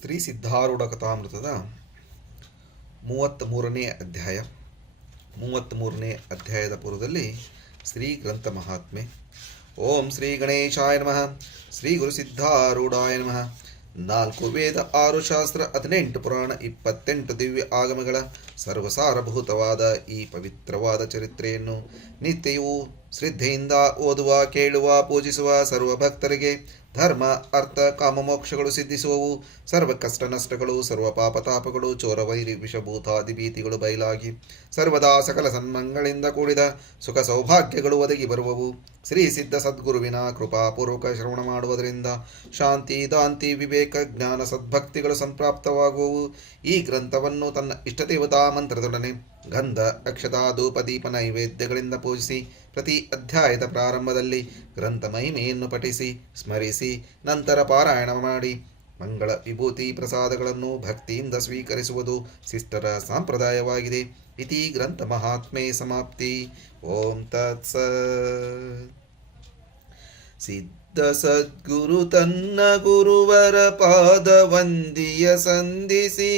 ಸ್ತ್ರೀ ಸಿದ್ಧಾರೂಢ ಕಥಾಮೃತದ ಮೂವತ್ತ್ ಮೂರನೇ ಅಧ್ಯಾಯ. ಮೂವತ್ತ್ ಮೂರನೇ ಅಧ್ಯಾಯದ ಪೂರ್ವದಲ್ಲಿ ಶ್ರೀ ಗ್ರಂಥ ಮಹಾತ್ಮೆ, ಓಂ ಶ್ರೀ ಗಣೇಶಾಯ ನಮಃ, ಶ್ರೀ ಗುರು ಸಿದ್ಧಾರೂಢಾಯ ನಮಃ. ನಾಲ್ಕು ವೇದ ಆರು ಶಾಸ್ತ್ರ, ಹದಿನೆಂಟು ಪುರಾಣ, ಇಪ್ಪತ್ತೆಂಟು ದಿವ್ಯ ಆಗಮಗಳ ಸರ್ವಸಾರಭೂತವಾದ ಈ ಪವಿತ್ರವಾದ ಚರಿತ್ರೆಯನ್ನು ನಿತ್ಯವೂ ಶ್ರದ್ಧೆಯಿಂದ ಓದುವ, ಕೇಳುವ, ಪೂಜಿಸುವ ಸರ್ವ ಭಕ್ತರಿಗೆ ಧರ್ಮ, ಅರ್ಥ ಕಾಮಮೋಕ್ಷಗಳು ಸಿದ್ಧಿಸುವವು. ಸರ್ವ ಕಷ್ಟ ನಷ್ಟಗಳು, ಸರ್ವ ಪಾಪತಾಪಗಳು ಚೋರ, ವೈರಿ ವಿಷಭೂತಾದಿ ಭೀತಿಗಳು ಬಯಲಾಗಿ. ಸರ್ವದಾ ಸಕಲ ಸನ್ಮಂಗಳಿಂದ ಕೂಡಿದ ಸುಖ ಸೌಭಾಗ್ಯಗಳು ಒದಗಿ ಬರುವವು. ಶ್ರೀ ಸಿದ್ಧ ಸದ್ಗುರುವಿನ ಕೃಪಾಪೂರ್ವಕ ಶ್ರವಣ ಮಾಡುವುದರಿಂದ ಶಾಂತಿ, ದಾಂತಿ, ವಿವೇಕ, ಜ್ಞಾನ, ಸದ್ಭಕ್ತಿಗಳು ಸಂಪ್ರಾಪ್ತವಾಗುವವು. ಈ ಗ್ರಂಥವನ್ನು ತನ್ನ ಇಷ್ಟದೇವತಾ ಮಂತ್ರದೊಡನೆ ಗಂಧ ಅಕ್ಷತಾ ಧೂಪ ದೀಪ ನೈವೇದ್ಯಗಳಿಂದ ಪೂಜಿಸಿ ಪ್ರತಿ ಅಧ್ಯಾಯದ ಪ್ರಾರಂಭದಲ್ಲಿ ಗ್ರಂಥ ಮಹಿಮೆಯನ್ನು ಪಠಿಸಿ, ಸ್ಮರಿಸಿ, ನಂತರ ಪಾರಾಯಣ ಮಾಡಿ, ಮಂಗಳ ವಿಭೂತಿ ಪ್ರಸಾದಗಳನ್ನು ಭಕ್ತಿಯಿಂದ ಸ್ವೀಕರಿಸುವುದು ಶಿಷ್ಟರ ಸಂಪ್ರದಾಯವಾಗಿದೆ. ಇತಿ ಗ್ರಂಥ ಮಹಾತ್ಮೆ ಸಮಾಪ್ತಿ. ಓಂ ತತ್ಸ ಸಿದ್ಧ ಸದ್ಗುರು ತನ್ನ ಗುರುವರ ಪಾದವಂದಿಯ ಸಂಧಿಸಿ.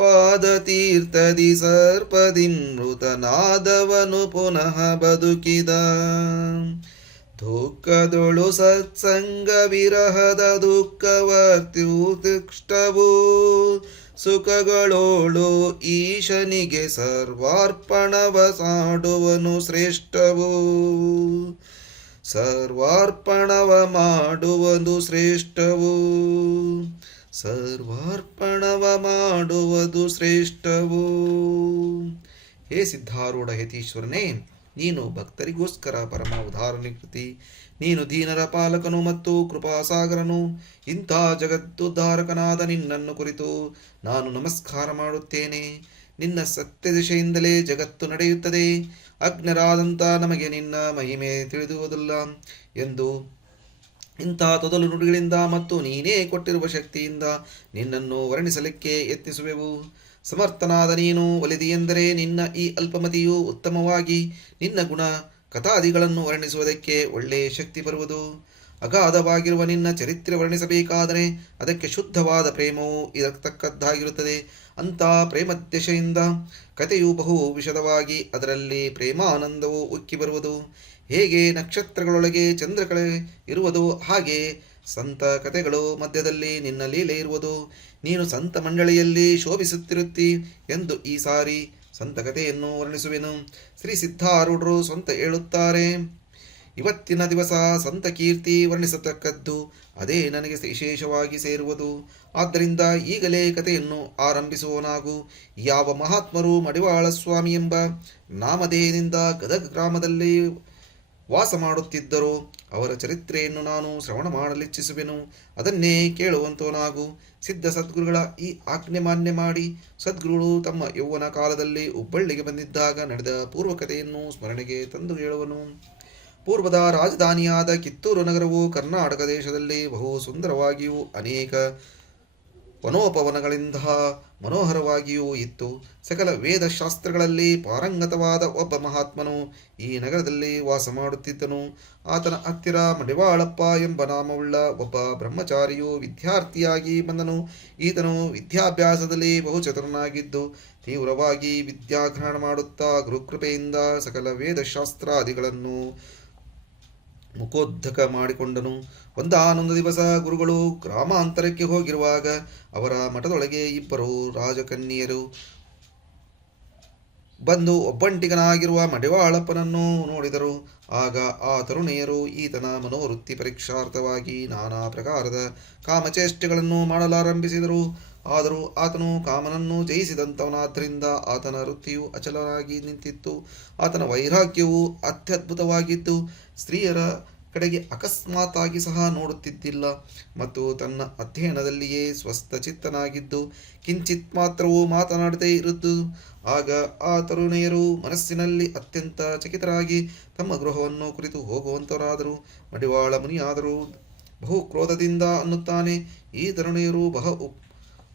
ಪಾದತೀರ್ಥದಿ ಸರ್ಪದಿ ಮೃತನಾದವನು ಪುನಃ ಬದುಕಿದ. ದುಃಖದೊಳು ಸತ್ಸಂಗ ವಿರಹದ ದುಃಖವರ್ತ್ಯುತಿಷ್ಟವು ಸುಖಗಳೋಳು ಈಶನಿಗೆ ಸರ್ವಾರ್ಪಣವ ಸಾಡುವನು ಶ್ರೇಷ್ಠವು. ಸರ್ವಾರ್ಪಣವ ಮಾಡುವನು ಶ್ರೇಷ್ಠವು. ಸರ್ವಾರ್ಪಣವ ಮಾಡುವುದು ಶ್ರೇಷ್ಠವು. ಹೇ ಸಿದ್ಧಾರೂಢ ಯತೀಶ್ವರನೇ, ನೀನು ಭಕ್ತರಿಗೋಸ್ಕರ ಪರಮ ಉದಾಹರಣೀಕೃತಿ ನೀನು ದೀನರ ಪಾಲಕನು ಮತ್ತು ಕೃಪಾಸಾಗರನು. ಇಂಥ ಜಗತ್ತುದ್ಧಾರಕನಾದ ನಿನ್ನನ್ನು ಕುರಿತು ನಾನು ನಮಸ್ಕಾರ ಮಾಡುತ್ತೇನೆ. ನಿನ್ನ ಸತ್ಯ ದಿಶೆಯಿಂದಲೇ ಜಗತ್ತು ನಡೆಯುತ್ತದೆ. ಅಗ್ನರಾದಂಥ ನಮಗೆ ನಿನ್ನ ಮಹಿಮೆ ತಿಳಿದುವುದಿಲ್ಲ ಎಂದು ಇಂಥ ತೊದಲು ನುಡಿಗಳಿಂದ ಮತ್ತು ನೀನೇ ಕೊಟ್ಟಿರುವ ಶಕ್ತಿಯಿಂದ ನಿನ್ನನ್ನು ವರ್ಣಿಸಲಿಕ್ಕೆ ಯತ್ನಿಸುವೆವು. ಸಮರ್ಥನಾದ ನೀನು ಒಲಿದೆಯೆಂದರೆ ನಿನ್ನ ಈ ಅಲ್ಪಮತಿಯು ಉತ್ತಮವಾಗಿ ನಿನ್ನ ಗುಣ ಕಥಾದಿಗಳನ್ನು ವರ್ಣಿಸುವುದಕ್ಕೆ ಒಳ್ಳೆಯ ಶಕ್ತಿ ಬರುವುದು. ಅಗಾಧವಾಗಿರುವ ನಿನ್ನ ಚರಿತ್ರೆ ವರ್ಣಿಸಬೇಕಾದರೆ ಅದಕ್ಕೆ ಶುದ್ಧವಾದ ಪ್ರೇಮವು ಇರತಕ್ಕದ್ದಾಗಿರುತ್ತದೆ. ಅಂಥ ಪ್ರೇಮದ್ಯಶೆಯಿಂದ ಕಥೆಯು ಬಹು ವಿಶದವಾಗಿ ಅದರಲ್ಲಿ ಪ್ರೇಮಾನಂದವು ಉಕ್ಕಿ ಬರುವುದು. ಹೇಗೆ ನಕ್ಷತ್ರಗಳೊಳಗೆ ಚಂದ್ರಕಳೆ ಇರುವುದು, ಹಾಗೆ ಸಂತ ಕಥೆಗಳು ಮಧ್ಯದಲ್ಲಿ ನಿನ್ನ ಲೀಲೆ ಇರುವುದು. ನೀನು ಸಂತ ಮಂಡಳಿಯಲ್ಲಿ ಶೋಭಿಸುತ್ತಿರುತ್ತಿ ಎಂದು ಈ ಸಾರಿ ಸಂತ ಕಥೆಯನ್ನು ವರ್ಣಿಸುವೆನು. ಶ್ರೀ ಸಿದ್ಧಾರೂಢರು ಸ್ವಂತ ಹೇಳುತ್ತಾರೆ, ಇವತ್ತಿನ ದಿವಸ ಸಂತ ಕೀರ್ತಿ ವರ್ಣಿಸತಕ್ಕದ್ದು ಅದೇ ನನಗೆ ವಿಶೇಷವಾಗಿ ಸೇರುವುದು. ಆದ್ದರಿಂದ ಈಗಲೇ ಕಥೆಯನ್ನು ಆರಂಭಿಸುವನಾಗು ಯಾವ ಮಹಾತ್ಮರು ಮಡಿವಾಳ ಸ್ವಾಮಿ ಎಂಬ ನಾಮಧೇಯದಿಂದ ಗದಗ ಗ್ರಾಮದಲ್ಲಿ ವಾಸ ಮಾಡುತ್ತಿದ್ದರೋ. ಅವರ ಚರಿತ್ರೆಯನ್ನು ನಾನು ಶ್ರವಣ ಮಾಡಲಿಚ್ಛಿಸುವೆನು. ಅದನ್ನೇ ಕೇಳುವಂತವನಾಗು. ಸಿದ್ಧ ಸದ್ಗುರುಗಳ ಈ ಆಜ್ಞೆ ಮಾನ್ಯ ಮಾಡಿ. ಸದ್ಗುರುಗಳು ತಮ್ಮ ಯೌವನ ಕಾಲದಲ್ಲಿ ಹುಬ್ಬಳ್ಳಿಗೆ ಬಂದಿದ್ದಾಗ ನಡೆದ ಪೂರ್ವಕತೆಯನ್ನು ಸ್ಮರಣೆಗೆ ತಂದು ಹೇಳುವನು. ಪೂರ್ವದ ರಾಜಧಾನಿಯಾದ ಕಿತ್ತೂರು ನಗರವು ಕರ್ನಾಟಕ ದೇಶದಲ್ಲಿ ಬಹು ಸುಂದರವಾಗಿಯೂ ಅನೇಕ ವನೋಪವನಗಳಿಂದ ಮನೋಹರವಾಗಿಯೂ ಇತ್ತು. ಸಕಲ ವೇದಶಾಸ್ತ್ರಗಳಲ್ಲಿ ಪಾರಂಗತವಾದ ಒಬ್ಬ ಮಹಾತ್ಮನು ಈ ನಗರದಲ್ಲಿ ವಾಸ ಮಾಡುತ್ತಿದ್ದನು. ಆತನ ಹತ್ತಿರ ಮಡಿವಾಳಪ್ಪ ಎಂಬ ನಾಮವುಳ್ಳ ಒಬ್ಬ ಬ್ರಹ್ಮಚಾರಿಯು ವಿದ್ಯಾರ್ಥಿಯಾಗಿ ಬಂದನು. ಈತನು ವಿದ್ಯಾಭ್ಯಾಸದಲ್ಲಿ ಬಹು ಚತುರನಾಗಿದ್ದು ತೀವ್ರವಾಗಿ ವಿದ್ಯಾಗ್ರಹಣ ಮಾಡುತ್ತಾ ಗುರುಕೃಪೆಯಿಂದ ಸಕಲ ವೇದಶಾಸ್ತ್ರಾದಿಗಳನ್ನು ಮುಖೋದ್ಧಕ ಮಾಡಿಕೊಂಡನು. ಒಂದಾನೊಂದು ದಿವಸ ಗುರುಗಳು ಗ್ರಾಮಾಂತರಕ್ಕೆ ಹೋಗಿರುವಾಗ ಅವರ ಮಠದೊಳಗೆ ಇಬ್ಬರು ರಾಜಕನ್ಯರು ಬಂದು ಒಬ್ಬಂಟಿಗನಾಗಿರುವ ಮಡಿವಾಳಪ್ಪನನ್ನು ನೋಡಿದರು. ಆಗ ಆ ತರುಣಿಯರು ಈತನ ಮನೋವೃತ್ತಿ ಪರೀಕ್ಷಾರ್ಥವಾಗಿ ನಾನಾ ಪ್ರಕಾರದ ಕಾಮಚೇಷ್ಟೆಗಳನ್ನು ಮಾಡಲಾರಂಭಿಸಿದರು. ಆದರೂ ಆತನು ಕಾಮನನ್ನು ಜಯಿಸಿದಂಥವನಾದ್ದರಿಂದ ಆತನ ವೃತ್ತಿಯು ಅಚಲನಾಗಿ ನಿಂತಿತ್ತು. ಆತನ ವೈರಾಗ್ಯವು ಅತ್ಯದ್ಭುತವಾಗಿದ್ದು ಸ್ತ್ರೀಯರ ಕಡೆಗೆ ಅಕಸ್ಮಾತ್ತಾಗಿ ಸಹ ನೋಡುತ್ತಿದ್ದಿಲ್ಲ ಮತ್ತು ತನ್ನ ಅಧ್ಯಯನದಲ್ಲಿಯೇ ಸ್ವಸ್ಥಚಿತ್ತನಾಗಿದ್ದು, ಕಿಂಚಿತ್ ಮಾತ್ರವೂ ಮಾತನಾಡದೇ ಇರುವುದು. ಆಗ ಆ ತರುಣಿಯರು ಮನಸ್ಸಿನಲ್ಲಿ ಅತ್ಯಂತ ಚಕಿತರಾಗಿ ತಮ್ಮ ಗೃಹವನ್ನು ಕುರಿತು ಹೋಗುವಂತವರಾದರು. ಮಡಿವಾಳ ಮುನಿಯಾದರೂ ಬಹು ಕ್ರೋಧದಿಂದ ಅನ್ನುತ್ತಾನೆ, ಈ ತರುಣಿಯರು ಬಹು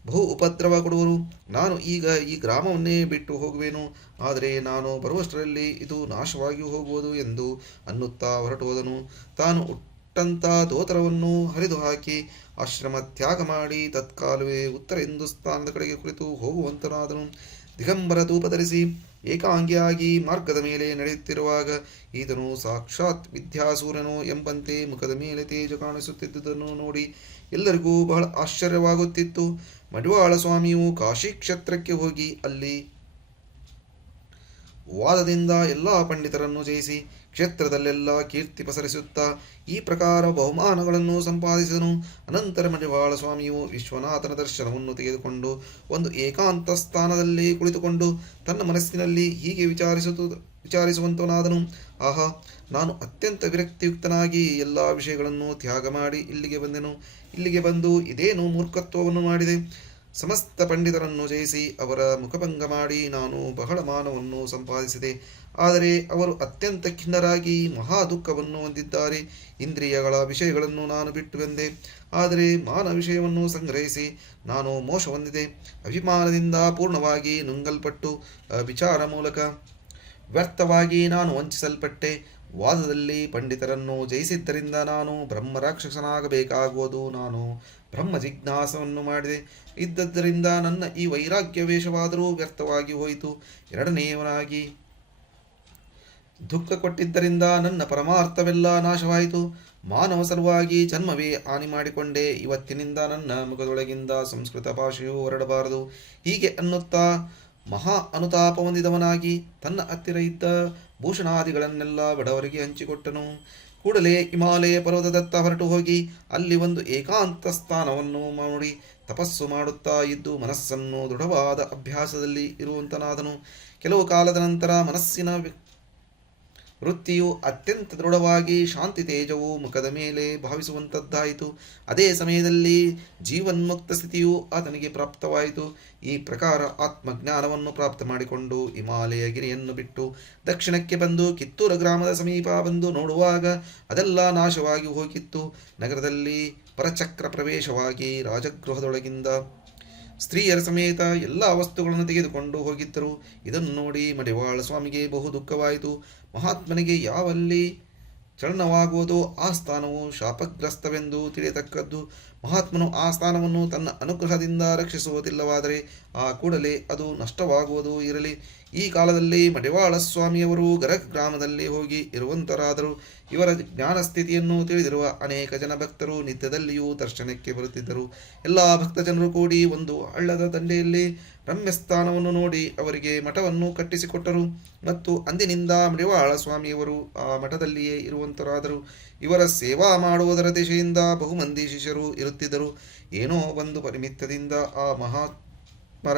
ಬಹು ಉಪದ್ರವ ಕೊಡುವರು. ನಾನು ಈಗ ಈ ಗ್ರಾಮವನ್ನೇ ಬಿಟ್ಟು ಹೋಗುವೆನು. ಆದರೆ ನಾನು ಬರುವಷ್ಟರಲ್ಲಿ ಇದು ನಾಶವಾಗಿ ಹೋಗುವುದು ಎಂದು ಅನ್ನುತ್ತಾ ಹೊರಟು ಹೋದನು. ತಾನು ಉಟ್ಟಂಥ ದೋತರವನ್ನು ಹರಿದು ಹಾಕಿ ಆಶ್ರಮ ತ್ಯಾಗ ಮಾಡಿ ತತ್ಕಾಲವೇ ಉತ್ತರ ಹಿಂದೂಸ್ತಾನದ ಕಡೆಗೆ ಕುಳಿತು ಹೋಗುವಂತನಾದನು. ದಿಗಂಬರ ಧೂಪ ಧರಿಸಿ ಏಕಾಂಗಿಯಾಗಿ ಮಾರ್ಗದ ಮೇಲೆ ನಡೆಯುತ್ತಿರುವಾಗ ಈತನು ಸಾಕ್ಷಾತ್ ವಿದ್ಯಾಸೂರನು ಎಂಬಂತೆ ಮುಖದ ಮೇಲೆ ತೇಜ ಕಾಣಿಸುತ್ತಿದ್ದುದನ್ನು ನೋಡಿ ಎಲ್ಲರಿಗೂ ಬಹಳ ಆಶ್ಚರ್ಯವಾಗುತ್ತಿತ್ತು. ಮಡಿವಾಳ ಸ್ವಾಮಿಯು ಕಾಶಿ ಕ್ಷೇತ್ರಕ್ಕೆ ಹೋಗಿ ಅಲ್ಲಿ ವಾದದಿಂದ ಎಲ್ಲ ಪಂಡಿತರನ್ನು ಜಯಿಸಿ ಕ್ಷೇತ್ರದಲ್ಲೆಲ್ಲ ಕೀರ್ತಿ ಪಸರಿಸುತ್ತಾ ಈ ಪ್ರಕಾರ ಬಹುಮಾನಗಳನ್ನು ಸಂಪಾದಿಸಿದನು. ಅನಂತರ ಮಡಿವಾಳ ಸ್ವಾಮಿಯು ವಿಶ್ವನಾಥನ ದರ್ಶನವನ್ನು ತೆಗೆದುಕೊಂಡು ಒಂದು ಏಕಾಂತ ಸ್ಥಾನದಲ್ಲಿ ಕುಳಿತುಕೊಂಡು ತನ್ನ ಮನಸ್ಸಿನಲ್ಲಿ ಹೀಗೆ ವಿಚಾರಿಸುತ್ತ ವಿಚಾರಿಸುವಂತನಾದನು ಆಹಾ, ನಾನು ಅತ್ಯಂತ ವಿರಕ್ತಿಯುಕ್ತನಾಗಿ ಎಲ್ಲ ವಿಷಯಗಳನ್ನು ತ್ಯಾಗ ಮಾಡಿ ಇಲ್ಲಿಗೆ ಬಂದೆನು. ಇಲ್ಲಿಗೆ ಬಂದು ಇದೇನು ಮೂರ್ಖತ್ವವನ್ನು ಮಾಡಿದೆ? ಸಮಸ್ತ ಪಂಡಿತರನ್ನು ಜಯಿಸಿ ಅವರ ಮುಖಭಂಗ ಮಾಡಿ ನಾನು ಬಹಳ ಮಾನವನ್ನು ಸಂಪಾದಿಸಿದೆ. ಆದರೆ ಅವರು ಅತ್ಯಂತ ಖಿನ್ನರಾಗಿ ಮಹಾ ದುಃಖವನ್ನು ಹೊಂದಿದ್ದಾರೆ. ಇಂದ್ರಿಯಗಳ ವಿಷಯಗಳನ್ನು ನಾನು ಬಿಟ್ಟು ಬಂದೆ. ಆದರೆ ಮಾನ ವಿಷಯವನ್ನು ಸಂಗ್ರಹಿಸಿ ನಾನು ಮೋಸ ಹೊಂದಿದೆ. ಅಭಿಮಾನದಿಂದ ಪೂರ್ಣವಾಗಿ ನುಂಗಲ್ಪಟ್ಟು ವಿಚಾರ ಮೂಲಕ ವ್ಯರ್ಥವಾಗಿ ನಾನು ವಂಚಿಸಲ್ಪಟ್ಟೆ. ವಾದದಲ್ಲಿ ಪಂಡಿತರನ್ನು ಜಯಿಸಿದ್ದರಿಂದ ನಾನು ಬ್ರಹ್ಮ ರಾಕ್ಷಸನಾಗಬೇಕಾಗುವುದು ನಾನು ಬ್ರಹ್ಮ ಜಿಜ್ಞಾಸವನ್ನು ಮಾಡಿದೆ. ಇದ್ದದ್ದರಿಂದ ನನ್ನ ಈ ವೈರಾಗ್ಯ ವೇಷವಾದರೂ ವ್ಯರ್ಥವಾಗಿ ಹೋಯಿತು. ಎರಡನೆಯವನಾಗಿ, ದುಃಖ ಕೊಟ್ಟಿದ್ದರಿಂದ ನನ್ನ ಪರಮಾರ್ಥವೆಲ್ಲ ನಾಶವಾಯಿತು. ಮಾನವ ಸಲುವಾಗಿ ಜನ್ಮವೇ ಹಾನಿ ಮಾಡಿಕೊಂಡೆ. ಇವತ್ತಿನಿಂದ ನನ್ನ ಮುಖದೊಳಗಿಂದ ಸಂಸ್ಕೃತ ಭಾಷೆಯು ಹೊರಡಬಾರದು. ಹೀಗೆ ಅನ್ನುತ್ತಾ ಮಹಾ ಅನುತಾಪ ಹೊಂದಿದವನಾಗಿ ತನ್ನ ಹತ್ತಿರ ಇದ್ದ ಭೂಷಣಾದಿಗಳನ್ನೆಲ್ಲ ಬಡವರಿಗೆ ಹಂಚಿಕೊಟ್ಟನು. ಕೂಡಲೇ ಹಿಮಾಲಯ ಪರ್ವತದತ್ತ ಹೊರಟು ಹೋಗಿ ಅಲ್ಲಿ ಒಂದು ಏಕಾಂತ ಸ್ಥಾನವನ್ನು ಮಾಡಿ ತಪಸ್ಸು ಮಾಡುತ್ತಾ ಇದ್ದು ಮನಸ್ಸನ್ನು ದೃಢವಾದ ಅಭ್ಯಾಸದಲ್ಲಿ ಇರುವಂತನಾದನು. ಕೆಲವು ಕಾಲದ ನಂತರ ಮನಸ್ಸಿನ ವೃತ್ತಿಯು ಅತ್ಯಂತ ದೃಢವಾಗಿ ಶಾಂತಿ ತೇಜವು ಮುಖದ ಮೇಲೆ ಭಾವಿಸುವಂಥದ್ದಾಯಿತು ಅದೇ ಸಮಯದಲ್ಲಿ ಜೀವನ್ಮುಕ್ತ ಸ್ಥಿತಿಯು ಆತನಿಗೆ ಪ್ರಾಪ್ತವಾಯಿತು. ಈ ಪ್ರಕಾರ ಆತ್ಮಜ್ಞಾನವನ್ನು ಪ್ರಾಪ್ತ ಮಾಡಿಕೊಂಡು ಹಿಮಾಲಯ ಗಿರಿಯನ್ನು ಬಿಟ್ಟು ದಕ್ಷಿಣಕ್ಕೆ ಬಂದು ಕಿತ್ತೂರ ಗ್ರಾಮದ ಸಮೀಪ ಬಂದು ನೋಡುವಾಗ ಅದೆಲ್ಲ ನಾಶವಾಗಿ ಹೋಗಿತ್ತು. ನಗರದಲ್ಲಿ ಪರಚಕ್ರ ಪ್ರವೇಶವಾಗಿ ರಾಜಗೃಹದೊಳಗಿಂದ ಸ್ತ್ರೀಯರ ಸಮೇತ ಎಲ್ಲ ವಸ್ತುಗಳನ್ನು ತೆಗೆದುಕೊಂಡು ಹೋಗಿದ್ದರು. ಇದನ್ನು ನೋಡಿ ಮಡಿವಾಳ ಸ್ವಾಮಿಗೆ ಬಹು ದುಃಖವಾಯಿತು. ಮಹಾತ್ಮನಿಗೆ ಯಾವಲ್ಲಿ ಚಲನವಾಗುವುದೋ ಆ ಸ್ಥಾನವು ಶಾಪಗ್ರಸ್ತವೆಂದು ತಿಳಿಯತಕ್ಕದ್ದು. ಮಹಾತ್ಮನು ಆ ಸ್ಥಾನವನ್ನು ತನ್ನ ಅನುಗ್ರಹದಿಂದ ರಕ್ಷಿಸುವುದಿಲ್ಲವಾದರೆ ಆ ಕೂಡಲೇ ಅದು ನಷ್ಟವಾಗುವುದು ಇರಲಿ. ಈ ಕಾಲದಲ್ಲಿ ಮಡಿವಾಳ ಸ್ವಾಮಿಯವರು ಗರಗ್ ಗ್ರಾಮದಲ್ಲಿ ಹೋಗಿ ಇರುವಂತರಾದರು. ಇವರ ಜ್ಞಾನ ಸ್ಥಿತಿಯನ್ನು ತಿಳಿದಿರುವ ಅನೇಕ ಜನ ಭಕ್ತರು ನಿತ್ಯದಲ್ಲಿಯೂ ದರ್ಶನಕ್ಕೆ ಬರುತ್ತಿದ್ದರು. ಎಲ್ಲ ಭಕ್ತ ಜನರು ಕೂಡಿ ಒಂದು ಹಳ್ಳದ ದಂಡೆಯಲ್ಲಿ ರಮ್ಯ ಸ್ಥಾನವನ್ನು ನೋಡಿ ಅವರಿಗೆ ಮಠವನ್ನು ಕಟ್ಟಿಸಿಕೊಟ್ಟರು. ಮತ್ತು ಅಂದಿನಿಂದ ಮಡಿವಾಳ ಸ್ವಾಮಿಯವರು ಆ ಮಠದಲ್ಲಿಯೇ ಇರುವಂತರಾದರು. ಇವರ ಸೇವಾ ಮಾಡುವುದರ ದಿಶೆಯಿಂದ ಬಹುಮಂದಿ ಶಿಷ್ಯರು ಇರುತ್ತಿದ್ದರು. ಏನೋ ಒಂದು ಪರಿಮಿತ್ತದಿಂದ ಆ ಮಹಾತ್ಮರ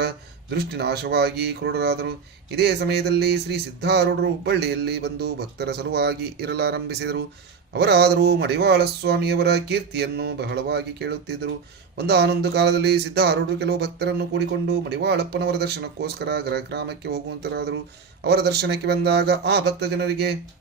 ದೃಷ್ಟಿ ನಾಶವಾಗಿ ಕುರುಡರಾದರು. ಇದೇ ಸಮಯದಲ್ಲಿ ಶ್ರೀ ಸಿದ್ಧಾರೂಢರು ಹುಬ್ಬಳ್ಳಿಯಲ್ಲಿ ಬಂದು ಭಕ್ತರ ಸಲುವಾಗಿ ಇರಲಾರಂಭಿಸಿದರು. ಅವರಾದರೂ ಮಡಿವಾಳ ಸ್ವಾಮಿಯವರ ಕೀರ್ತಿಯನ್ನು ಬಹಳವಾಗಿ ಕೇಳುತ್ತಿದ್ದರು. ಒಂದಾನೊಂದು ಕಾಲದಲ್ಲಿ ಸಿದ್ಧಾರೂಢರು ಕೆಲವು ಭಕ್ತರನ್ನು ಕೂಡಿಕೊಂಡು ಮಡಿವಾಳಪ್ಪನವರ ದರ್ಶನಕ್ಕೋಸ್ಕರ ಗ್ರಹ ಗ್ರಾಮಕ್ಕೆ ಹೋಗುವಂತರಾದರು. ಅವರ ದರ್ಶನಕ್ಕೆ ಬಂದಾಗ ಆ ಭಕ್ತ ಜನರಿಗೆ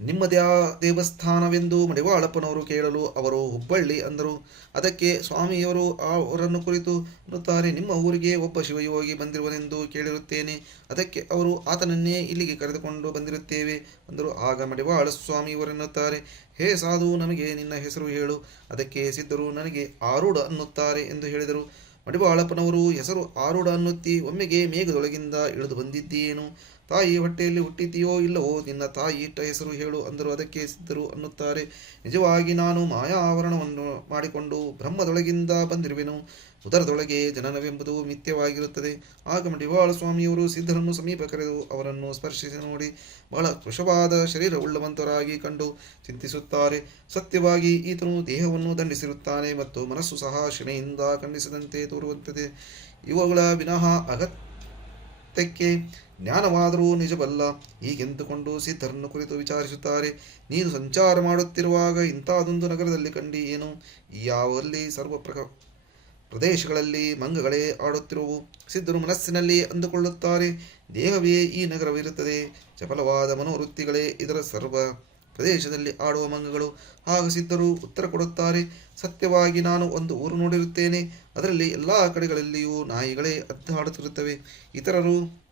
ನಿಮ್ಮದ್ಯಾ ದೇವಸ್ಥಾನವೆಂದು ಮಡಿವಾಳಪ್ಪನವರು ಕೇಳಲು ಅವರು ಹುಬ್ಬಳ್ಳಿ ಅಂದರು. ಅದಕ್ಕೆ ಸ್ವಾಮಿಯವರು ಅವರನ್ನು ಕುರಿತು ಅನ್ನುತ್ತಾರೆ ನಿಮ್ಮ ಊರಿಗೆ ಒಬ್ಬ ಶಿವಯೋಗಿ ಬಂದಿರುವನೆಂದು ಕೇಳಿರುತ್ತೇನೆ. ಅದಕ್ಕೆ ಅವರು, ಆತನನ್ನೇ ಇಲ್ಲಿಗೆ ಕರೆದುಕೊಂಡು ಬಂದಿರುತ್ತೇವೆ ಅಂದರು. ಆಗ ಮಡಿವಾಳ ಸ್ವಾಮಿಯವರೆನ್ನುತ್ತಾರೆ ಹೇ ಸಾಧು, ನಮಗೆ ನಿನ್ನ ಹೆಸರು ಹೇಳು. ಅದಕ್ಕೆ ಸಿದ್ಧರು ನನಗೆ ಆರೂಢ ಅನ್ನುತ್ತಾರೆ ಎಂದು ಹೇಳಿದರು. ಮಡಿವಾಳಪ್ಪನವರು, ಹೆಸರು ಆರೂಢ ಅನ್ನುತ್ತಿ, ಒಮ್ಮೆಗೆ ಮೇಘದೊಳಗಿಂದ ಇಳಿದು ಬಂದಿದ್ದೇನು? ತಾಯಿ ಹೊಟ್ಟೆಯಲ್ಲಿ ಹುಟ್ಟಿದೆಯೋ ಇಲ್ಲವೋ ನಿನ್ನ ತಾಯಿ ಇಟ್ಟ ಹೆಸರು ಹೇಳು ಅಂದರು. ಅದಕ್ಕೆ ಸಿದ್ಧರು ಅನ್ನುತ್ತಾರೆ. ನಿಜವಾಗಿ ನಾನು ಮಾಯಾ ಆವರಣವನ್ನು ಮಾಡಿಕೊಂಡು ಬ್ರಹ್ಮದೊಳಗಿಂದ ಬಂದಿರುವೆನು. ಉದರದೊಳಗೆ ಜನನವೆಂಬುದು ಮಿಥ್ಯವಾಗಿರುತ್ತದೆ. ಆಗ ಮಡಿವಾಳ ಸ್ವಾಮಿಯವರು ಸಿದ್ಧರನ್ನು ಸಮೀಪ ಕರೆದು ಅವರನ್ನು ಸ್ಪರ್ಶಿಸಿ ನೋಡಿ ಬಹಳ ಕೃಶವಾದ ಶರೀರವುಳ್ಳವಂತರಾಗಿ ಕಂಡು ಚಿಂತಿಸುತ್ತಾರೆ. ಸತ್ಯವಾಗಿ ಈತನು ದೇಹವನ್ನು ದಂಡಿಸಿರುತ್ತಾನೆ ಮತ್ತು ಮನಸ್ಸು ಸಹ ಶಿಣೆಯಿಂದ ಖಂಡಿಸದಂತೆ ತೋರುವಂತಿದೆ. ಇವುಗಳ ವಿನಃ ಅಗತ್ಯಕ್ಕೆ ಜ್ಞಾನವಾದರೂ ನಿಜವಲ್ಲ. ಹೀಗೆಂದುಕೊಂಡು ಸಿದ್ಧರನ್ನು ಕುರಿತು ವಿಚಾರಿಸುತ್ತಾರೆ. ನೀನು ಸಂಚಾರ ಮಾಡುತ್ತಿರುವಾಗ ಇಂಥದೊಂದು ನಗರದಲ್ಲಿ ಕಂಡಿ ಏನು? ಯಾವಲ್ಲಿ? ಸರ್ವ ಪ್ರದೇಶಗಳಲ್ಲಿ ಮಂಗಗಳೇ ಆಡುತ್ತಿರುವು. ಸಿದ್ಧರು ಮನಸ್ಸಿನಲ್ಲಿ ಅಂದುಕೊಳ್ಳುತ್ತಾರೆ. ದೇಹವೇ ಈ ನಗರವಿರುತ್ತದೆ. ಚಪಲವಾದ ಮನೋವೃತ್ತಿಗಳೇ ಇದರ ಸರ್ವ ಪ್ರದೇಶದಲ್ಲಿ ಆಡುವ ಮಂಗಗಳು. ಆಗ ಸಿದ್ಧರು ಉತ್ತರ ಕೊಡುತ್ತಾರೆ. ಸತ್ಯವಾಗಿ ನಾನು ಒಂದು ಊರು ನೋಡಿರುತ್ತೇನೆ. ಅದರಲ್ಲಿ ಎಲ್ಲ ಕಡೆಗಳಲ್ಲಿಯೂ ನಾಯಿಗಳೇ ಅದ್ದಾಡುತ್ತಿರುತ್ತವೆ ಇತರರು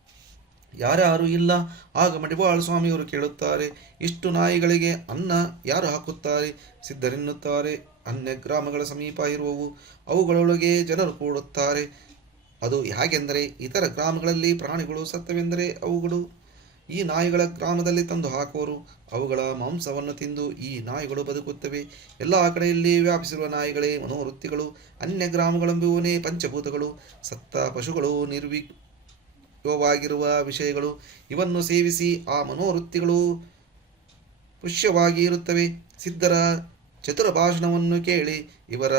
ಯಾರ್ಯಾರು ಇಲ್ಲ, ಆಗ ಮಡಿವಾಳ ಸ್ವಾಮಿಯವರು ಕೇಳುತ್ತಾರೆ, ಇಷ್ಟು ನಾಯಿಗಳಿಗೆ ಅನ್ನ ಯಾರು ಹಾಕುತ್ತಾರೆ? ಸಿದ್ಧರೆನ್ನುತ್ತಾರೆ, ಅನ್ಯ ಗ್ರಾಮಗಳ ಸಮೀಪ ಇರುವವು, ಅವುಗಳೊಳಗೆ ಜನರು ಕೂಡುತ್ತಾರೆ. ಅದು ಹೇಗೆಂದರೆ, ಇತರ ಗ್ರಾಮಗಳಲ್ಲಿ ಪ್ರಾಣಿಗಳು ಸತ್ತವೆಂದರೆ ಅವುಗಳು. ಈ ನಾಯಿಗಳ ಗ್ರಾಮದಲ್ಲಿ ತಂದು ಹಾಕುವರು, ಅವುಗಳ ಮಾಂಸವನ್ನು ತಿಂದು ಈ ನಾಯಿಗಳು ಬದುಕುತ್ತವೆ. ಎಲ್ಲ ಕಡೆಯಲ್ಲಿ ವ್ಯಾಪಿಸಿರುವ ನಾಯಿಗಳೇ ಮನೋವೃತ್ತಿಗಳು, ಅನ್ಯ ಗ್ರಾಮಗಳೆಂಬುವನೇ ಪಂಚಭೂತಗಳು, ಸತ್ತ ಪಶುಗಳು ನಿರ್ವಿಕವಾಗಿರುವ ವಿಷಯಗಳು ಇವನ್ನು ಸೇವಿಸಿ ಆ ಮನೋವೃತ್ತಿಗಳು ಪುಷ್ಯವಾಗಿ ಇರುತ್ತವೆ. ಸಿದ್ಧರ ಚತುರ ಭಾಷಣವನ್ನು ಕೇಳಿ ಇವರ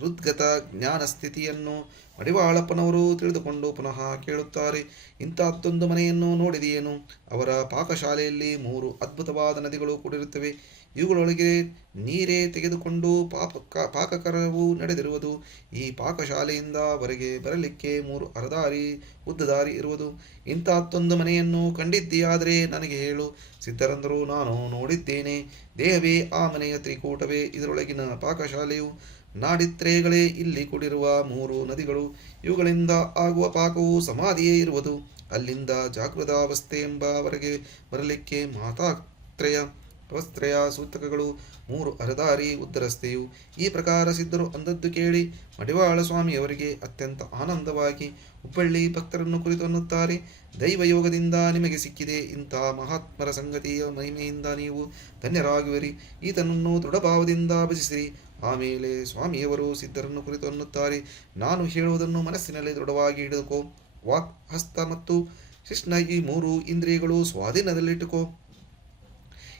ಹೃದ್ಗತ ಜ್ಞಾನ ಸ್ಥಿತಿಯನ್ನು ಮಡಿವಾಳಪ್ಪನವರು ತಿಳಿದುಕೊಂಡು ಪುನಃ ಕೇಳುತ್ತಾರೆ ಇಂಥದ್ದೊಂದು ಮನೆಯನ್ನು ನೋಡಿದೆಯೇನು? ಅವರ ಪಾಕಶಾಲೆಯಲ್ಲಿ ಮೂರು ಅದ್ಭುತವಾದ ನದಿಗಳು ಕೂಡಿರುತ್ತವೆ. ಇವುಗಳೊಳಗೆ ನೀರೇ ತೆಗೆದುಕೊಂಡು ಪಾಪ ಪಾಕಕರವು ನಡೆದಿರುವುದು. ಈ ಪಾಕಶಾಲೆಯಿಂದ ಹೊರಗೆ ಬರಲಿಕ್ಕೆ ಮೂರು ಅರದಾರಿ ಉದ್ದದಾರಿ ಇರುವುದು. ಇಂಥದ್ದೊಂದು ಮನೆಯನ್ನು ಕಂಡಿದ್ದೀಯಾದರೆ ನನಗೆ ಹೇಳು. ಸಿದ್ಧರಂದರು, ನಾನು ನೋಡಿದ್ದೇನೆ. ದೇಹವೇ ಆ ಮನೆಯ ತ್ರಿಕೂಟವೇ. ಇದರೊಳಗಿನ ಪಾಕಶಾಲೆಯು ನಾಡಿತ್ರೇಗಳೇ ಇಲ್ಲಿ ಕೂಡಿರುವ ಮೂರು ನದಿಗಳು, ಇವುಗಳಿಂದ ಆಗುವ ಪಾಕವು ಸಮಾಧಿಯೇ ಇರುವುದು. ಅಲ್ಲಿಂದ ಜಾಗೃತಾವಸ್ಥೆ ಎಂಬವರೆಗೆ ಬರಲಿಕ್ಕೆ ಮಾತಾತ್ರಯ ಅವಸ್ತ್ರಯ ಸೂತಕಗಳು ಮೂರು ಅರದಾರಿ ಉದ್ದರಸ್ತೆಯು. ಈ ಪ್ರಕಾರ ಸಿದ್ಧರು ಅಂದದ್ದು ಕೇಳಿ ಮಡಿವಾಳ ಸ್ವಾಮಿಯವರಿಗೆ ಅತ್ಯಂತ ಆನಂದವಾಗಿ ಹುಬ್ಬಳ್ಳಿ ಭಕ್ತರನ್ನು ಕುರಿತು ಅನ್ನುತ್ತಾರೆ, ದೈವಯೋಗದಿಂದ ನಿಮಗೆ ಸಿಕ್ಕಿದೆ. ಇಂಥ ಮಹಾತ್ಮರ ಸಂಗತಿಯ ಮಹಿಮೆಯಿಂದ ನೀವು ಧನ್ಯರಾಗುವಿರಿ. ಈತನನ್ನು ದೃಢಭಾವದಿಂದ ಭಜಿಸಿರಿ. ಆಮೇಲೆ ಸ್ವಾಮಿಯವರು ಸಿದ್ಧರನ್ನು ಕುರಿತು ಅನ್ನುತ್ತಾರೆ. ನಾನು ಹೇಳುವುದನ್ನು ಮನಸ್ಸಿನಲ್ಲಿ ದೃಢವಾಗಿ ಹಿಡಿದುಕೋ. ವಾಕ್, ಹಸ್ತ ಮತ್ತು ಕೃಷ್ಣ ಈ ಮೂರು ಇಂದ್ರಿಯಗಳು ಸ್ವಾಧೀನದಲ್ಲಿಟ್ಟುಕೋ.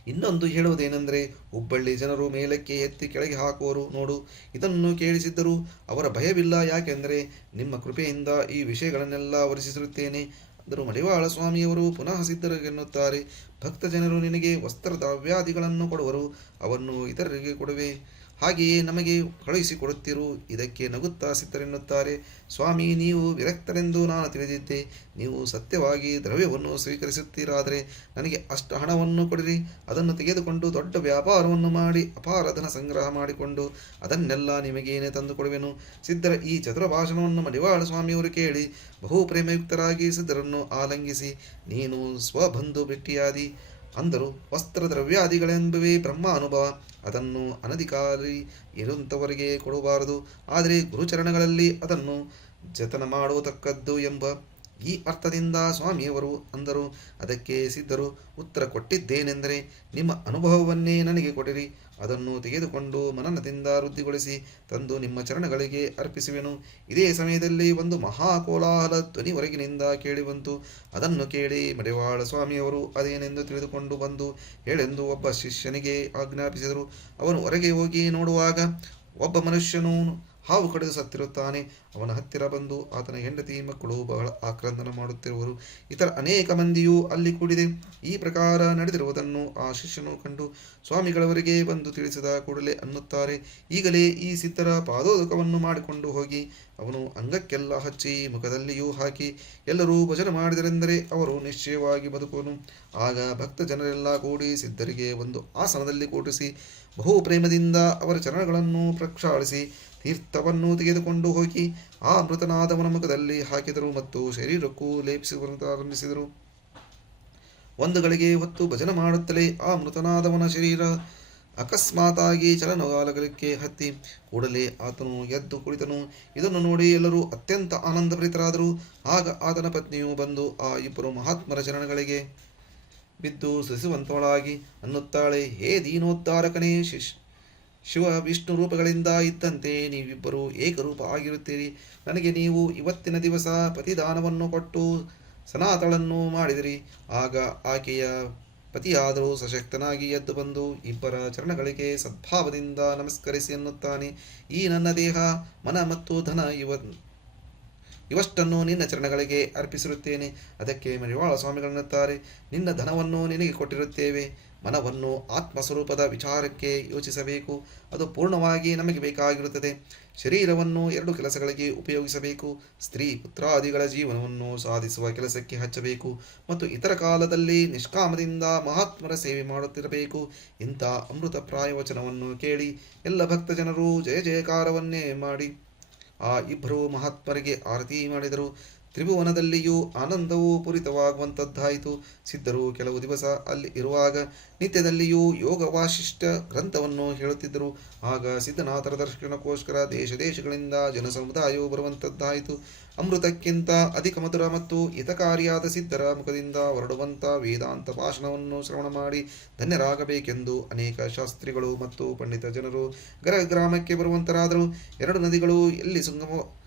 ಇನ್ನೊಂದು ಹೇಳುವುದೇನೆಂದರೆ, ಹುಬ್ಬಳ್ಳಿ ಜನರು ಮೇಲಕ್ಕೆ ಎತ್ತಿ ಕೆಳಗೆ ಹಾಕುವರು. ನೋಡು, ಇದನ್ನು ಕೇಳಿಸಿದ್ದರೂ ಅವರ ಭಯವಿಲ್ಲ. ಯಾಕೆಂದರೆ, ನಿಮ್ಮ ಕೃಪೆಯಿಂದ ಈ ವಿಷಯಗಳನ್ನೆಲ್ಲ ವರಿಸಿರುತ್ತೇನೆ ಅಂದರು ಮಡಿವಾಳ ಸ್ವಾಮಿಯವರು ಪುನಃ ಸಿದ್ಧರಿಗೆನ್ನುತ್ತಾರೆ ಭಕ್ತ ಜನರು ನಿನಗೆ ವಸ್ತ್ರದ ವ್ಯಾಧಿಗಳನ್ನು ಕೊಡುವರು. ಅವನ್ನು ಇತರರಿಗೆ ಕೊಡುವೆ. ಹಾಗೆಯೇ ನಮಗೆ ಕಳುಹಿಸಿಕೊಡುತ್ತಿರು, ಇದಕ್ಕೆ ನಗುತ್ತಾ ಸಿದ್ಧರೆನ್ನುತ್ತಾರೆ. ಸ್ವಾಮಿ, ನೀವು ವಿರಕ್ತರೆಂದು ನಾನು ತಿಳಿದಿದ್ದೆ. ನೀವು ಸತ್ಯವಾಗಿ ದ್ರವ್ಯವನ್ನು ಸ್ವೀಕರಿಸುತ್ತೀರಾದರೆ ನನಗೆ ಅಷ್ಟು ಹಣವನ್ನು ಕೊಡಿರಿ. ಅದನ್ನು ತೆಗೆದುಕೊಂಡು ದೊಡ್ಡ ವ್ಯಾಪಾರವನ್ನು ಮಾಡಿ ಅಪಾರ ಧನ ಸಂಗ್ರಹ ಮಾಡಿಕೊಂಡು ಅದನ್ನೆಲ್ಲ ನಿಮಗೇನೆ ತಂದು ಕೊಡುವೆನು ಸಿದ್ಧರ ಈ ಚತುರ ಭಾಷಣವನ್ನು ಮಡಿವಾಳ ಸ್ವಾಮಿಯವರು ಕೇಳಿ ಬಹು ಪ್ರೇಮಯುಕ್ತರಾಗಿ ಸಿದ್ಧರನ್ನು ಆಲಂಗಿಸಿ, ನೀನು ಸ್ವಬಂಧು ಭೇಟಿಯಾದಿ ಅಂದರು ವಸ್ತ್ರ ದ್ರವ್ಯಾದಿಗಳೆಂಬುವೇ ಬ್ರಹ್ಮ ಅನುಭವ. ಅದನ್ನು ಅನಧಿಕಾರಿ ಇರುವಂಥವರಿಗೆ ಕೊಡಬಾರದು. ಆದರೆ ಗುರುಚರಣಗಳಲ್ಲಿ ಅದನ್ನು ಜತನ ಮಾಡುವತಕ್ಕದ್ದು ಎಂಬ ಈ ಅರ್ಥದಿಂದ ಸ್ವಾಮಿಯವರು ಅಂದರು, ಅದಕ್ಕೆ ಸಿದ್ಧರು ಉತ್ತರ ಕೊಟ್ಟಿದ್ದೇನೆಂದರೆ, ನಿಮ್ಮ ಅನುಭವವನ್ನೇ ನನಗೆ ಕೊಡಿರಿ, ಅದನ್ನು ತೆಗೆದುಕೊಂಡು ಮನನದಿಂದ ವೃದ್ಧಿಗೊಳಿಸಿ ತಂದು ನಿಮ್ಮ ಚರಣಗಳಿಗೆ ಅರ್ಪಿಸುವೆನು. ಇದೇ ಸಮಯದಲ್ಲಿ ಒಂದು ಮಹಾಕೋಲಾಹಲ ಧ್ವನಿ ಹೊರಗಿನಿಂದ ಕೇಳಿಬಂತು. ಅದನ್ನು ಕೇಳಿ ಮಡಿವಾಳ ಸ್ವಾಮಿಯವರು ಅದೇನೆಂದು ತಿಳಿದುಕೊಂಡು ಬಂದು ಹೇಳೆಂದು ಒಬ್ಬ ಶಿಷ್ಯನಿಗೆ ಆಜ್ಞಾಪಿಸಿದರು. ಅವನು ಹೊರಗೆ ಹೋಗಿ ನೋಡುವಾಗ, ಒಬ್ಬ ಮನುಷ್ಯನು ಹಾವು ಕಡಿದು ಸತ್ತಿರುತ್ತಾನೆ ಅವನ ಹತ್ತಿರ ಬಂದು ಆತನ ಹೆಂಡತಿ ಮಕ್ಕಳು ಬಹಳ ಆಕ್ರಂದನ ಮಾಡುತ್ತಿರುವರು. ಇತರ ಅನೇಕ ಮಂದಿಯೂ ಅಲ್ಲಿ ಕೂಡಿದೆ. ಈ ಪ್ರಕಾರ ನಡೆದಿರುವುದನ್ನು ಆ ಶಿಷ್ಯನು ಕಂಡು ಸ್ವಾಮಿಗಳವರಿಗೆ ಬಂದು ತಿಳಿಸಿದ ಕೂಡಲೇ ಅನ್ನುತ್ತಾರೆ. ಈಗಲೇ ಈ ಸಿದ್ಧರ ಪಾದೋದಕವನ್ನು ಮಾಡಿಕೊಂಡು ಹೋಗಿ, ಅವನು ಅಂಗಕ್ಕೆಲ್ಲ ಹಚ್ಚಿ ಮುಖದಲ್ಲಿಯೂ ಹಾಕಿ, ಎಲ್ಲರೂ ಭಜನೆ ಮಾಡಿದರೆಂದರೆ ಅವರು ನಿಶ್ಚಯವಾಗಿ ಬದುಕುವನು. ಆಗ ಭಕ್ತ ಜನರೆಲ್ಲ ಕೂಡಿ ಸಿದ್ಧರಿಗೆ ಒಂದು ಆಸನದಲ್ಲಿ ಕೂಡಿಸಿ ಬಹು ಪ್ರೇಮದಿಂದ ಅವರ ಚರಣಗಳನ್ನು ಪ್ರಕ್ಷಾಳಿಸಿ ತೀರ್ಥವನ್ನು ತೆಗೆದುಕೊಂಡು ಹೋಗಿ ಆ ಮೃತನಾದವನ ಮುಖದಲ್ಲಿ ಹಾಕಿದರು ಮತ್ತು ಶರೀರಕ್ಕೂ ಲೇಪಿಸಿದರು ಒಂದು ಗಳಿಗೆ ಹೊತ್ತು ಭಜನೆ ಮಾಡುತ್ತಲೇ ಆ ಮೃತನಾದವನ ಶರೀರ ಅಕಸ್ಮಾತಾಗಿ ಚಲನಗಾಲಗಳಿಗೆ ಹತ್ತಿ ಕೂಡಲೇ ಆತನು ಎದ್ದು ಕುಳಿತನು. ಇದನ್ನು ನೋಡಿ ಎಲ್ಲರೂ ಅತ್ಯಂತ ಆನಂದಭರಿತರಾದರು. ಆಗ ಆತನ ಪತ್ನಿಯು ಬಂದು ಆ ಇಬ್ಬರು ಮಹಾತ್ಮರ ಚರಣಗಳಿಗೆ ಬಿದ್ದು ಸಸಿವಂತವಳಾಗಿ ಅನ್ನುತ್ತಾಳೆ. ಹೇ ದೀನೋದ್ಧಾರಕನೇ ಶಿಶ್ ಶಿವ ವಿಷ್ಣು ರೂಪಗಳಿಂದ ಇದ್ದಂತೆ ನೀವಿಬ್ಬರು ಏಕರೂಪ ಆಗಿರುತ್ತೀರಿ. ನನಗೆ ನೀವು ಇವತ್ತಿನ ದಿವಸ ಪತಿದಾನವನ್ನು ಕೊಟ್ಟು ಸನಾತಳನ್ನು ಮಾಡಿದಿರಿ. ಆಗ ಆಕೆಯ ಪತಿಯಾದರೂ ಸಶಕ್ತನಾಗಿ ಎದ್ದು ಬಂದು ಇಬ್ಬರ ಚರಣಗಳಿಗೆ ಸದ್ಭಾವದಿಂದ ನಮಸ್ಕರಿಸಿ ಎನ್ನುತ್ತಾನೆ. ಈ ನನ್ನ ದೇಹ, ಮನ ಮತ್ತು ಧನ ಇವ ಇವಷ್ಟನ್ನು ನಿನ್ನ ಚರಣಗಳಿಗೆ ಅರ್ಪಿಸಿರುತ್ತೇನೆ. ಅದಕ್ಕೆ ಮರಿವಾಳ ಸ್ವಾಮಿಗಳನ್ನುತ್ತಾರೆ. ನಿನ್ನ ಧನವನ್ನು ನಿನಗೆ ಕೊಟ್ಟಿರುತ್ತೇವೆ. ಮನವನ್ನು ಆತ್ಮಸ್ವರೂಪದ ವಿಚಾರಕ್ಕೆ ಯೋಚಿಸಬೇಕು. ಅದು ಪೂರ್ಣವಾಗಿ ನಮಗೆ ಬೇಕಾಗಿರುತ್ತದೆ. ಶರೀರವನ್ನು ಎರಡು ಕೆಲಸಗಳಿಗೆ ಉಪಯೋಗಿಸಬೇಕು. ಸ್ತ್ರೀ ಪುತ್ರಾದಿಗಳ ಜೀವನವನ್ನು ಸಾಧಿಸುವ ಕೆಲಸಕ್ಕೆ ಹಚ್ಚಬೇಕು. ಮತ್ತು ಇತರ ಕಾಲದಲ್ಲಿ ನಿಷ್ಕಾಮದಿಂದ ಮಹಾತ್ಮರ ಸೇವೆ ಮಾಡುತ್ತಿರಬೇಕು. ಇಂಥ ಅಮೃತ ಪ್ರಾಯವಚನವನ್ನು ಕೇಳಿ ಎಲ್ಲ ಭಕ್ತ ಜನರು ಜಯ ಜಯಕಾರವನ್ನೇ ಮಾಡಿ. ಆ ಇಬ್ಬರು ಮಹಾತ್ಮರಿಗೆ ಆರತಿ ಮಾಡಿದರು. ತ್ರಿಭುವನದಲ್ಲಿಯೂ ಆನಂದವು ಪೂರಿತವಾಗುವಂಥದ್ದಾಯಿತು ಸಿದ್ಧರು ಕೆಲವು ದಿವಸ ಅಲ್ಲಿ ಇರುವಾಗ ನಿತ್ಯದಲ್ಲಿಯೂ ಯೋಗ ವಾಶಿಷ್ಠ ಗ್ರಂಥವನ್ನು ಹೇಳುತ್ತಿದ್ದರು. ಆಗ ಸಿದ್ಧನಾಥರ ದರ್ಶನಕ್ಕೋಸ್ಕರ ದೇಶ ದೇಶಗಳಿಂದ ಜನಸಮುದಾಯವು ಬರುವಂಥದ್ದಾಯಿತು ಅಮೃತಕ್ಕಿಂತ ಅಧಿಕ ಮಧುರ ಮತ್ತು ಹಿತಕಾರಿಯಾದ ಸಿದ್ಧರ ಮುಖದಿಂದ ಹೊರಡುವಂಥ ವೇದಾಂತ ಭಾಷಣವನ್ನು ಶ್ರವಣ ಮಾಡಿ ಧನ್ಯರಾಗಬೇಕೆಂದು ಅನೇಕ ಶಾಸ್ತ್ರಿಗಳು ಮತ್ತು ಪಂಡಿತ ಜನರು ಗರ ಗ್ರಾಮಕ್ಕೆ ಬರುವಂತರಾದರು. ಎರಡು ನದಿಗಳು ಎಲ್ಲಿ ಸಂಗಮ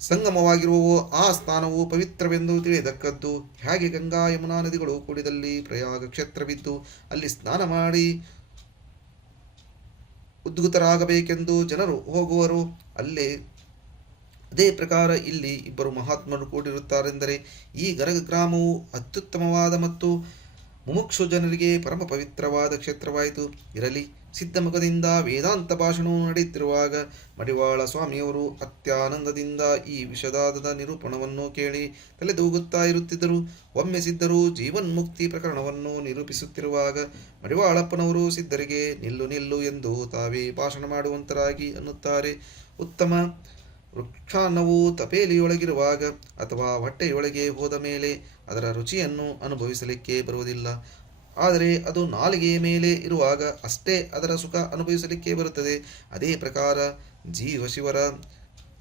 ಸಂಗಮವಾಗಿರುವವೋ ಆ ಸ್ಥಾನವು ಪವಿತ್ರವೆಂದು ತಿಳಿದಕ್ಕದ್ದು ಹೇಗೆ ಗಂಗಾ ಯಮುನಾ ನದಿಗಳು ಕೂಡಿದಲ್ಲಿ ಪ್ರಯಾಗ ಕ್ಷೇತ್ರವಿದ್ದು ಅಲ್ಲಿ ಸ್ನಾನ ಮಾಡಿ ಉದ್ಗುತರಾಗಬೇಕೆಂದು ಜನರು ಹೋಗುವರು. ಅಲ್ಲೇ ಅದೇ ಪ್ರಕಾರ ಇಲ್ಲಿ ಇಬ್ಬರು ಮಹಾತ್ಮರು ಕೂಡಿರುತ್ತಾರೆಂದರೆ ಈ ಗರಗ ಗ್ರಾಮವು ಅತ್ಯುತ್ತಮವಾದ ಮತ್ತು ಮುಮುಕ್ಷು ಜನರಿಗೆ ಪರಮ ಪವಿತ್ರವಾದ ಕ್ಷೇತ್ರವಾಯಿತು. ಇರಲಿ ಸಿದ್ಧಮುಖದಿಂದ ವೇದಾಂತ ಭಾಷಣವು ನಡೆಯುತ್ತಿರುವಾಗ ಮಡಿವಾಳ ಸ್ವಾಮಿಯವರು ಅತ್ಯಾನಂದದಿಂದ ಈ ವಿಷದಾದದ ನಿರೂಪಣವನ್ನು ಕೇಳಿ ತಲೆದೂಗುತ್ತಾ ಇರುತ್ತಿದ್ದರು. ಒಮ್ಮೆ ಸಿದ್ಧರು ಜೀವನ್ಮುಕ್ತಿ ಪ್ರಕರಣವನ್ನು ನಿರೂಪಿಸುತ್ತಿರುವಾಗ ಮಡಿವಾಳಪ್ಪನವರು ಸಿದ್ಧರಿಗೆ ನಿಲ್ಲು ನಿಲ್ಲು ಎಂದು ತಾವೇ ಭಾಷಣ ಮಾಡುವಂತರಾಗಿ ಅನ್ನುತ್ತಾರೆ. ಉತ್ತಮ ವೃಕ್ಷಾನ್ನವು ತಪೇಲಿಯೊಳಗಿರುವಾಗ ಅಥವಾ ಹೊಟ್ಟೆಯೊಳಗೆ ಹೋದ ಮೇಲೆ ಅದರ ರುಚಿಯನ್ನು ಅನುಭವಿಸಲಿಕ್ಕೆ ಬರುವುದಿಲ್ಲ. ಆದರೆ ಅದು ನಾಲಿಗೆಯ ಮೇಲೆ ಇರುವಾಗ ಅಷ್ಟೇ ಅದರ ಸುಖ ಅನುಭವಿಸಲಿಕ್ಕೆ ಬರುತ್ತದೆ. ಅದೇ ಪ್ರಕಾರ ಜೀವ ಶಿವರ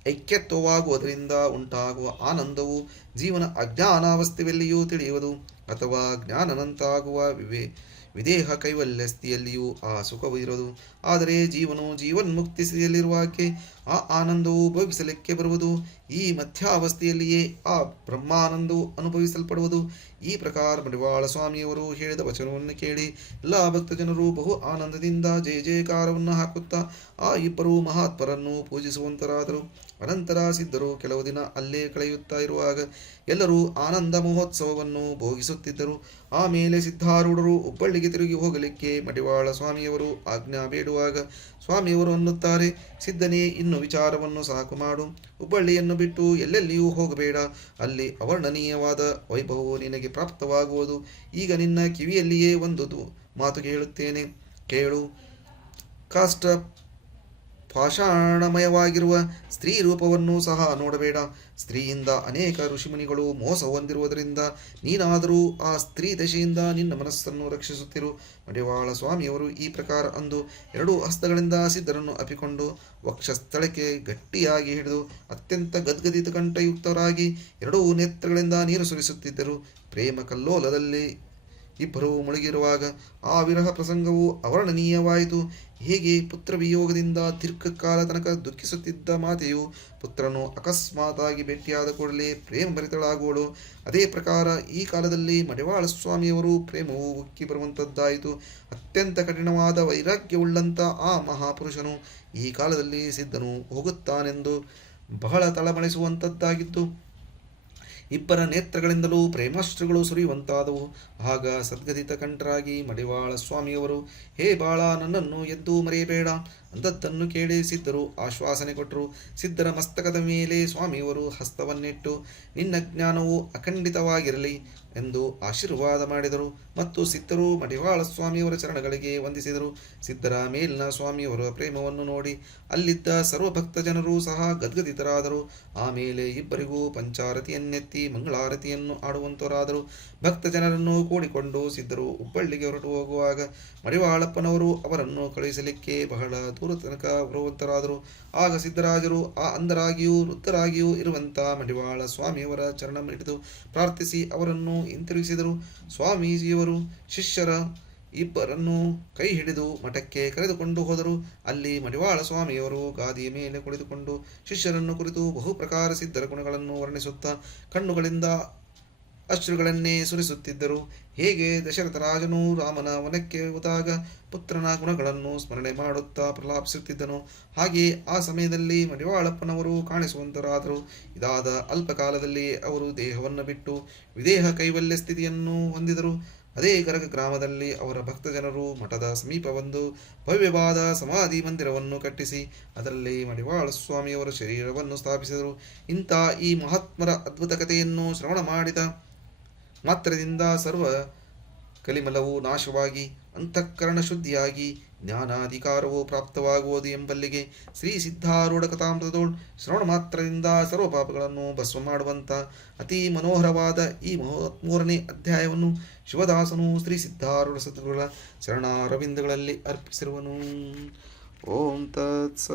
ಐಕ್ಯತ್ವವಾಗುವುದರಿಂದ ಉಂಟಾಗುವ ಆನಂದವು ಜೀವನ ಅಜ್ಞಾನಾವಸ್ಥೆಯಲ್ಲಿಯೂ ತಿಳಿಯುವುದು ಅಥವಾ ಜ್ಞಾನನಂತಾಗುವ ವಿವೇ, ವಿದೇಹ ಕೈವಲ್ಯ ಸ್ಥಿತಿಯಲ್ಲಿಯೂ ಆ ಸುಖವು ಇರೋದು ಆದರೆ ಜೀವನು ಜೀವನ್ಮುಕ್ತಿ ಸ್ಥಿತಿಯಲ್ಲಿರುವಾಕೆ ಆ ಆನಂದವು ಭೋಗಿಸಲಿಕ್ಕೆ ಬರುವುದು. ಈ ಮಧ್ಯಾವಸ್ಥೆಯಲ್ಲಿಯೇ ಆ ಬ್ರಹ್ಮಾನಂದವು ಅನುಭವಿಸಲ್ಪಡುವುದು. ಈ ಪ್ರಕಾರ ಮಡಿವಾಳ ಸ್ವಾಮಿಯವರು ಹೇಳಿದ ವಚನವನ್ನು ಕೇಳಿ ಎಲ್ಲ ಭಕ್ತಜನರು ಬಹು ಆನಂದದಿಂದ ಜಯ ಜಯಕಾರವನ್ನು ಹಾಕುತ್ತಾ ಆ ಇಬ್ಬರು ಮಹಾತ್ಮರನ್ನು ಪೂಜಿಸುವಂತರಾದರು. ಅನಂತರ ಸಿದ್ಧರು ಕೆಲವು ದಿನ ಅಲ್ಲೇ ಕಳೆಯುತ್ತಾ ಇರುವಾಗ ಎಲ್ಲರೂ ಆನಂದ ಮಹೋತ್ಸವವನ್ನು ಭೋಗಿಸುತ್ತಿದ್ದರು. ಆಮೇಲೆ ಸಿದ್ಧಾರೂಢರು ಹುಬ್ಬಳ್ಳಿಗೆ ತಿರುಗಿ ಹೋಗಲಿಕ್ಕೆ ಮಡಿವಾಳ ಸ್ವಾಮಿಯವರು ಆಜ್ಞಾ ಬೇಡುವಾಗ ಸ್ವಾಮಿಯವರು ಅನ್ನುತ್ತಾರೆ, ಸಿದ್ಧನೇ, ಇನ್ನು ವಿಚಾರವನ್ನು ಸಾಕು ಮಾಡು. ಹುಬ್ಬಳ್ಳಿಯನ್ನು ಬಿಟ್ಟು ಎಲ್ಲೆಲ್ಲಿಯೂ ಹೋಗಬೇಡ. ಅಲ್ಲಿ ಅವರ್ಣನೀಯವಾದ ವೈಭವವು ನಿನಗೆ ಪ್ರಾಪ್ತವಾಗುವುದು. ಈಗ ನಿನ್ನ ಕಿವಿಯಲ್ಲಿಯೇ ಒಂದುದು ಮಾತು ಕೇಳುತ್ತೇನೆ. ಕೇಳು. ಕಾಷ್ಟ ಪಾಷಾಣಮಯವಾಗಿರುವ ಸ್ತ್ರೀ ರೂಪವನ್ನು ಸಹ ನೋಡಬೇಡ. ಸ್ತ್ರೀಯಿಂದ ಅನೇಕ ಋಷಿಮುನಿಗಳು ಮೋಸ ಹೊಂದಿರುವುದರಿಂದ ನೀನಾದರೂ ಆ ಸ್ತ್ರೀ ದಶೆಯಿಂದ ನಿನ್ನ ಮನಸ್ಸನ್ನು ರಕ್ಷಿಸುತ್ತಿರು. ಮಡಿವಾಳ ಸ್ವಾಮಿಯವರು ಈ ಪ್ರಕಾರ ಅಂದು ಎರಡೂ ಹಸ್ತಗಳಿಂದ ಸಿದ್ಧರನ್ನು ಅಪ್ಪಿಕೊಂಡು ವಕ್ಷಸ್ಥಳಕ್ಕೆ ಗಟ್ಟಿಯಾಗಿ ಹಿಡಿದು ಅತ್ಯಂತ ಗದ್ಗದಿತ ಕಂಠಯುಕ್ತರಾಗಿ ಎರಡೂ ನೇತ್ರಗಳಿಂದ ನೀರು ಸುರಿಸುತ್ತಿದ್ದರು. ಪ್ರೇಮ ಕಲ್ಲೋಲದಲ್ಲಿ ಇಬ್ಬರು ಮುಳುಗಿರುವಾಗ ಆ ವಿರಹ ಪ್ರಸಂಗವು ಅವರ್ಣನೀಯವಾಯಿತು. ಹೇಗೆ ಪುತ್ರ ವಿಯೋಗದಿಂದ ದೀರ್ಘಕಾಲ ತನಕ ದುಃಖಿಸುತ್ತಿದ್ದ ಮಾತೆಯು ಪುತ್ರನು ಅಕಸ್ಮಾತಾಗಿ ಭೇಟಿಯಾದ ಕೂಡಲೇ ಪ್ರೇಮ ಭರಿತಳಾಗುವಳು ಅದೇ ಪ್ರಕಾರ ಈ ಕಾಲದಲ್ಲಿ ಮಡಿವಾಳ ಸ್ವಾಮಿಯವರು ಪ್ರೇಮವು ಉಕ್ಕಿ ಬರುವಂಥದ್ದಾಯಿತು ಅತ್ಯಂತ ಕಠಿಣವಾದ ವೈರಾಗ್ಯವುಳ್ಳಂಥ ಆ ಮಹಾಪುರುಷನು ಈ ಕಾಲದಲ್ಲಿ ಸಿದ್ಧನು ಹೋಗುತ್ತಾನೆಂದು ಬಹಳ ತಳಮಳಿಸುವಂಥದ್ದಾಗಿತ್ತು ಇಬ್ಬರ ನೇತ್ರಗಳಿಂದಲೂ ಪ್ರೇಮಾಶ್ರುಗಳು ಸುರಿಯುವಂತಾದವು. ಆಗ ಸದ್ಗದಿತ ಕಂಠರಾಗಿ ಮಡಿವಾಳ ಸ್ವಾಮಿಯವರು ಹೇ ಬಾಳ, ನನ್ನನ್ನು ಎದ್ದು ಮರೆಯಬೇಡ ಅಂದದ್ದನ್ನು ಕೇಳಿ ಸಿದ್ಧರು ಆಶ್ವಾಸನೆ ಕೊಟ್ಟರು. ಸಿದ್ಧರ ಮಸ್ತಕದ ಮೇಲೆ ಸ್ವಾಮಿಯವರು ಹಸ್ತವನ್ನಿಟ್ಟು, ನಿನ್ನ ಜ್ಞಾನವು ಅಖಂಡಿತವಾಗಿರಲಿ ಎಂದು ಆಶೀರ್ವಾದ ಮಾಡಿದರು. ಮತ್ತು ಸಿದ್ಧರು ಮಡಿವಾಳ ಸ್ವಾಮಿಯವರ ಚರಣಗಳಿಗೆ ವಂದಿಸಿದರು. ಸಿದ್ಧರ ಮೇಲಿನ ಸ್ವಾಮಿಯವರ ಪ್ರೇಮವನ್ನು ನೋಡಿ ಅಲ್ಲಿದ್ದ ಸರ್ವ ಭಕ್ತ ಜನರು ಸಹ ಗದ್ಗದಿತರಾದರು. ಆಮೇಲೆ ಇಬ್ಬರಿಗೂ ಪಂಚಾರತಿಯನ್ನೆತ್ತಿ ಮಂಗಳಾರತಿಯನ್ನು ಆಡುವಂತರಾದರು ಭಕ್ತ ಜನರನ್ನು ಕೂಡಿಕೊಂಡು ಸಿದ್ಧರು ಹುಬ್ಬಳ್ಳಿಗೆ ಹೊರಟು ಹೋಗುವಾಗ ಮಡಿವಾಳಪ್ಪನವರು ಅವರನ್ನು ಕಳುಹಿಸಲಿಕ್ಕೆ ಬಹಳ ದೂರ ತನಕ ಬರುವಂತರಾದರು. ಆಗ ಸಿದ್ಧರಾಜರು ಆ ಅಂಧರಾಗಿಯೂ ವೃದ್ಧರಾಗಿಯೂ ಇರುವಂಥ ಮಡಿವಾಳ ಸ್ವಾಮಿಯವರ ಚರಣ ಹಿಡಿದು ಪ್ರಾರ್ಥಿಸಿ ಅವರನ್ನು ಹಿಂತಿರುಗಿಸಿದರು. ಸ್ವಾಮೀಜಿಯವರು ಶಿಷ್ಯರ ಇಬ್ಬರನ್ನು ಕೈ ಹಿಡಿದು ಮಠಕ್ಕೆ ಕರೆದುಕೊಂಡು ಹೋದರು. ಅಲ್ಲಿ ಮಡಿವಾಳ ಸ್ವಾಮಿಯವರು ಗಾದಿಯ ಮೇಲೆ ಕುಳಿತುಕೊಂಡು ಶಿಷ್ಯರನ್ನು ಕುರಿತು ಬಹು ಪ್ರಕಾರ ಸಿದ್ಧರ ಗುಣಗಳನ್ನು ವರ್ಣಿಸುತ್ತಾ ಕಣ್ಣುಗಳಿಂದ ಅಶ್ರುಗಳನ್ನೇ ಸುರಿಸುತ್ತಿದ್ದರು. ಹೇಗೆ ದಶರಥ ರಾಜನು ರಾಮನ ವನಕ್ಕೆ ಹೋದಾಗ ಪುತ್ರನ ಗುಣಗಳನ್ನು ಸ್ಮರಣೆ ಮಾಡುತ್ತಾ ಪ್ರಲಾಪಿಸುತ್ತಿದ್ದನು. ಹಾಗೆಯೇ ಆ ಸಮಯದಲ್ಲಿ ಮಡಿವಾಳಪ್ಪನವರು ಕಾಣಿಸುವಂತರಾದರು. ಇದಾದ ಅಲ್ಪ ಕಾಲದಲ್ಲಿ ಅವರು ದೇಹವನ್ನು ಬಿಟ್ಟು ವಿದೇಹ ಕೈವಲ್ಯ ಸ್ಥಿತಿಯನ್ನು ಹೊಂದಿದರು. ಅದೇ ಗರಗ ಗ್ರಾಮದಲ್ಲಿ ಅವರ ಭಕ್ತಜನರು ಮಠದ ಸಮೀಪ ಭವ್ಯವಾದ ಸಮಾಧಿ ಮಂದಿರವನ್ನು ಕಟ್ಟಿಸಿ, ಅದರಲ್ಲಿ ಮಡಿವಾಳ ಸ್ವಾಮಿಯವರ ಶರೀರವನ್ನು ಸ್ಥಾಪಿಸಿದರು. ಇಂಥ ಈ ಮಹಾತ್ಮರ ಅದ್ಭುತ ಕಥೆಯನ್ನು ಶ್ರವಣ ಮಾಡಿದ ಮಾತ್ರದಿಂದ ಸರ್ವ ಕಲಿಮಲವು ನಾಶವಾಗಿ, ಅಂತಃಕರಣ ಶುದ್ಧಿಯಾಗಿ, ಜ್ಞಾನಾಧಿಕಾರವು ಪ್ರಾಪ್ತವಾಗುವುದು ಎಂಬಲ್ಲಿಗೆ ಶ್ರೀ ಸಿದ್ಧಾರೂಢ ಕಥಾಮೃತದೋಳ್ ಶ್ರವಣ ಮಾತ್ರದಿಂದ ಸರ್ವ ಪಾಪಗಳನ್ನು ಭಸ್ಮ ಮಾಡುವಂಥ ಅತಿ ಮನೋಹರವಾದ ಈ ಮೂರನೇ ಅಧ್ಯಾಯವನ್ನು ಶಿವದಾಸನು ಶ್ರೀ ಸಿದ್ಧಾರೂಢ ಸದ್ಗುರುಗಳ ಶರಣಾರವಿಂದಗಳಲ್ಲಿ ಅರ್ಪಿಸಿರುವನು. ಓಂ ತತ್ಸ